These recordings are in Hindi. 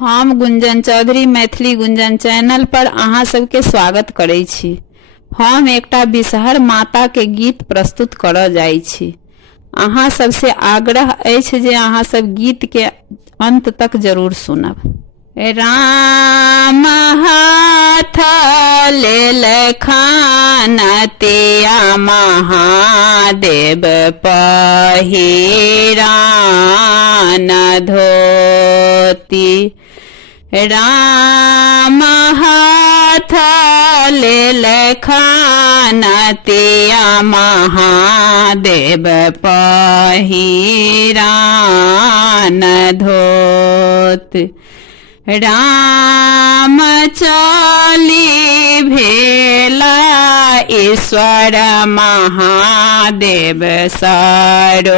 हम गुंजन चौधरी मैथिली गुंजन चैनल पर अहाँ सबके स्वागत करै छी। हम एकटा बिषहर माता के गीत प्रस्तुत करऽ जाइ छी। अहाँ सबसे आग्रह अछि जे अहाँ सब गीत के अंत तक जरूर सुनब। राम हाथ लेलखन तिया महादेव पहिरान धोती। राम हाथ लेलखन तिया महादेव पहिरान धोती। राम चली भेला ईश्वर महादेव सरोवर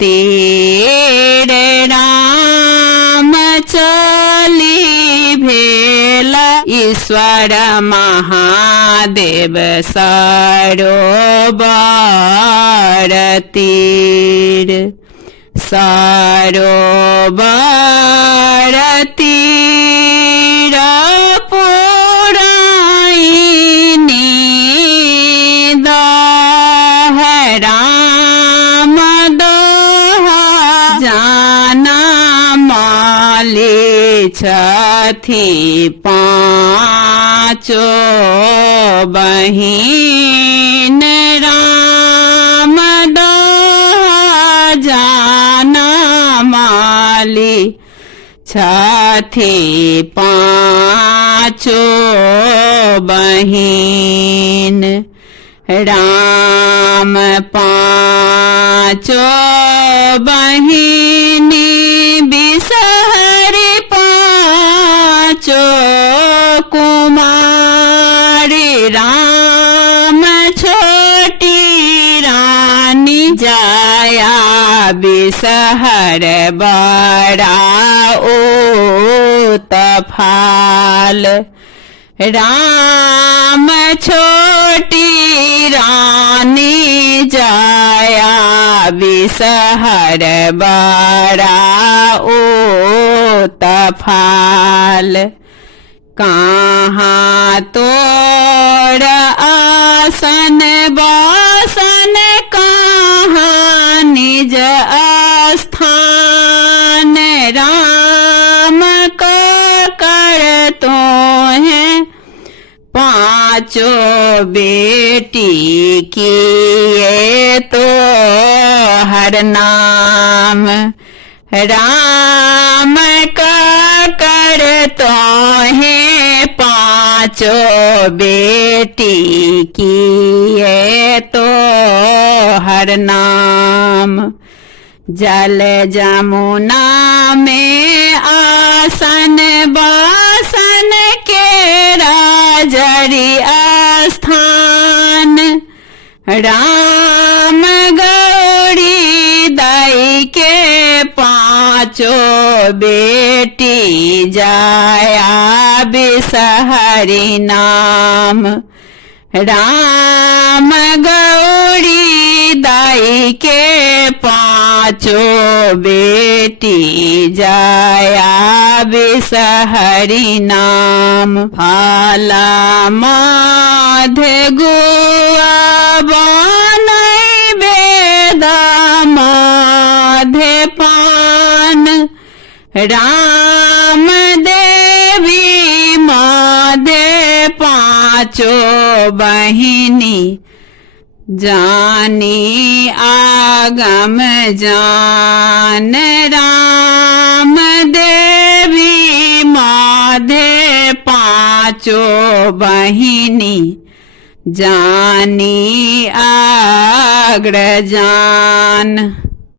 तीर। राम चली भेला ईश्वर महादेव सरोवर तीर। सरोवर तीर पुराइनी दह। राम दह जाना माली छथि पाँचो बहिन। राम दह जाना माली छथि पाँचो बहिन। राम पाँचो बहिनी बिसहरि पाँचो कुमारी। राम छोटी रानी जाया बिसहर बड़ा उत्फाल। राम छोटी रानी जाया बिसहर बड़ा उत्फाल। कहाँ तोर आसन बासन कहाँ निज स्थान। राम कर तो है पाँचों बेटी किए तो हर नाम। राम कर तो है पाँचों बेटी किए तो हर नाम। जल जमुना में आसन बासन के राजरी स्थान। राम गौरी दाई के पाँचों बेटी जाया बिसहरि नाम। राम गौरी दाई के पाँचों बेटी जाया बिसहरि नाम। फाला माधे गुआ बनई बेदा माधे पान। राम देवी माधे पाँचों बहिनी जानी आगम जान। राम देवी माधे पाँचों बहिनी जानी आग्र जान।